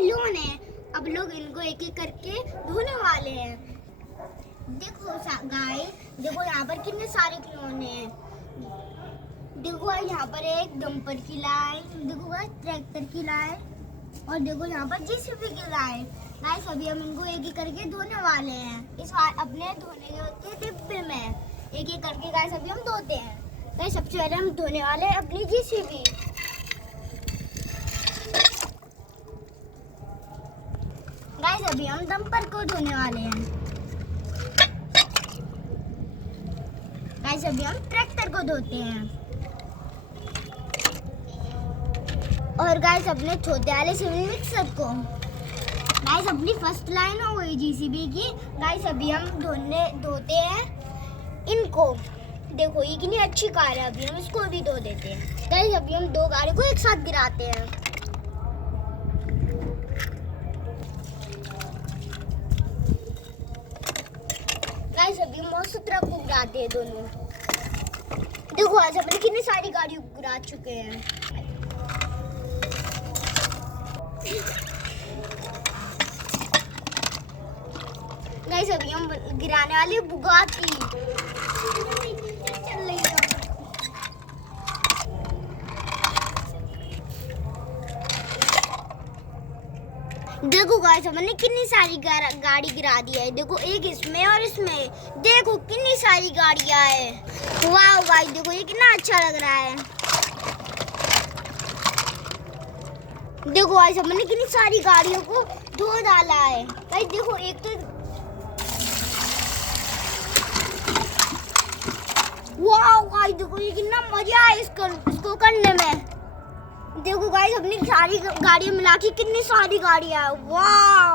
खिलौने हैं। अब लोग इनको एक एक करके धोने वाले हैं। देखो गाइस, देखो यहाँ पर कितने सारे खिलौने हैं। देखो यहाँ पर एक डंपर की लाइन, देखो गाइस ट्रैक्टर की लाइन, और देखो यहाँ पर जेसीबी की लाइन। गाइस अभी हम इनको एक एक करके धोने वाले हैं इस अपने धोने के डिब्बे में। एक एक करके गाइस अभी हम धोते हैं। गाइस सबसे पहले हम धोने वाले हैं अपनी जेसीबी। गाइस अभी हम डंपर को धोने वाले हैं। गाइस अभी हम ट्रैक्टर को धोते हैं। और गाइस अपने छोटे वाले सिविल मिक्सर को। गाइस अपनी फर्स्ट लाइन हो गई जेसीबी की। गाइस अभी हम धोते हैं इनको। देखो ये कितनी अच्छी कार है, अभी हम इसको भी धो देते हैं। गाइस अभी हम दो गाड़ी को एक साथ गिराते हैं। गाइस अभी हम उस ट्रक को गिराते हैं दोनों। देखो आज अपने कितनी सारी गाड़ी गिरा चुके हैं। गाइस अभी हम गिराने वाले बुगाटी। देखो गाइस हमने कितनी सारी गाड़ी गिरा दी है। देखो एक इसमें और इसमें, देखो कितनी सारी गाड़ियां हैं। वाह गाइस देखो ये कितना अच्छा लग रहा है। देखो गाइस हमने कितनी सारी गाड़ियों को धो डाला है। गाइस देखो एक तो वाह गाइस देखो ये कितना मजा है इसको करने में। देखो गाइस अपनी सारी गाड़ियां मिला के कितनी सारी गाड़ियां हैं। वाह